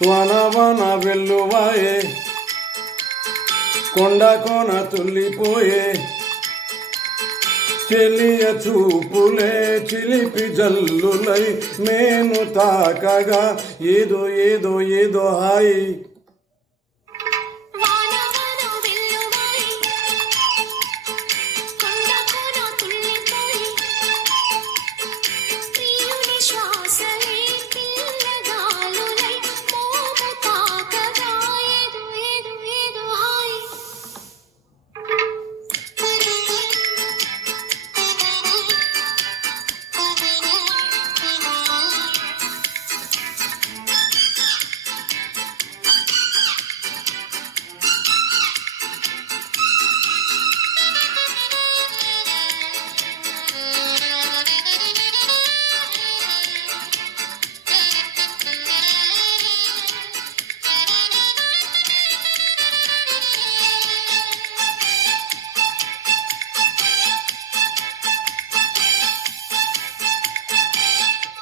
వన వన వెల్లువాయే కొండ కోన తుల్లిపోయే చెలియ చూపులే చిలిపి జల్లులై మేము తాకగా ఏదో ఏదో ఏదో హాయి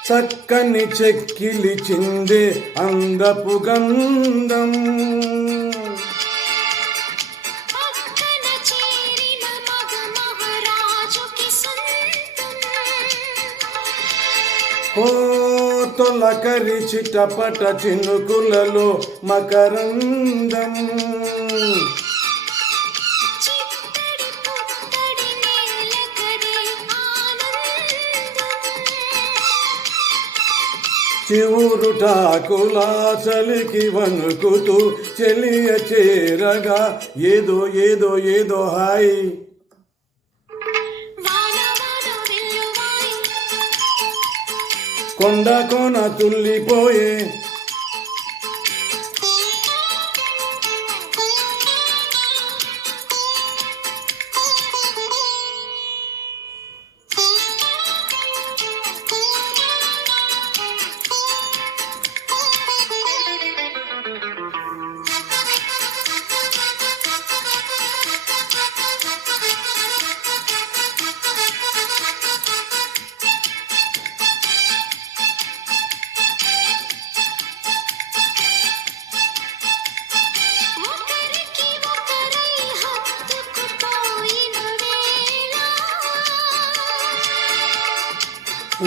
చక్కని చెక్కిలి చిందే అందపు గంధం తొలకరి చిటపట చినుకులలో మకరందం చివురుటాకులా చలికి వణుకుతూ చెలియ చేరగా ఏదో ఏదో ఏదో హాయి కొండ కోన తుల్లిపోయే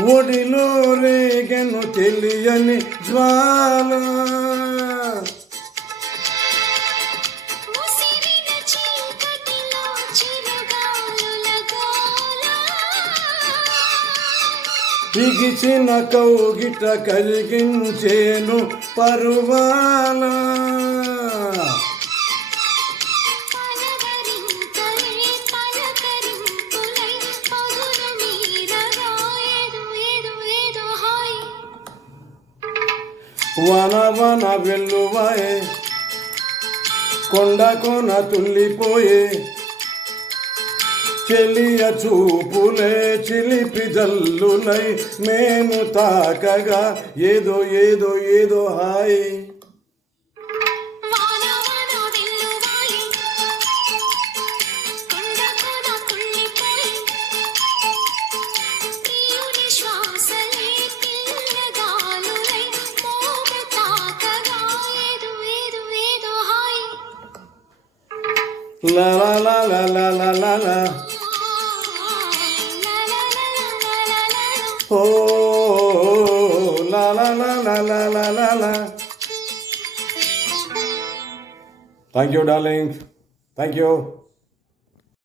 ఒడిలో రేగను తెలియని జ్వాల బిగిచిన కౌగిట కలిగించేను పరువాల వన వన వెల్లువాయే కొండ కోన తుల్లిపోయే చెలియ చూపులే చిలిపి జల్లులై మేము తాకగా ఏదో ఏదో ఏదో హాయి la la la la la la la la oh la la la la la la la la. Thank you, darling. Thank you.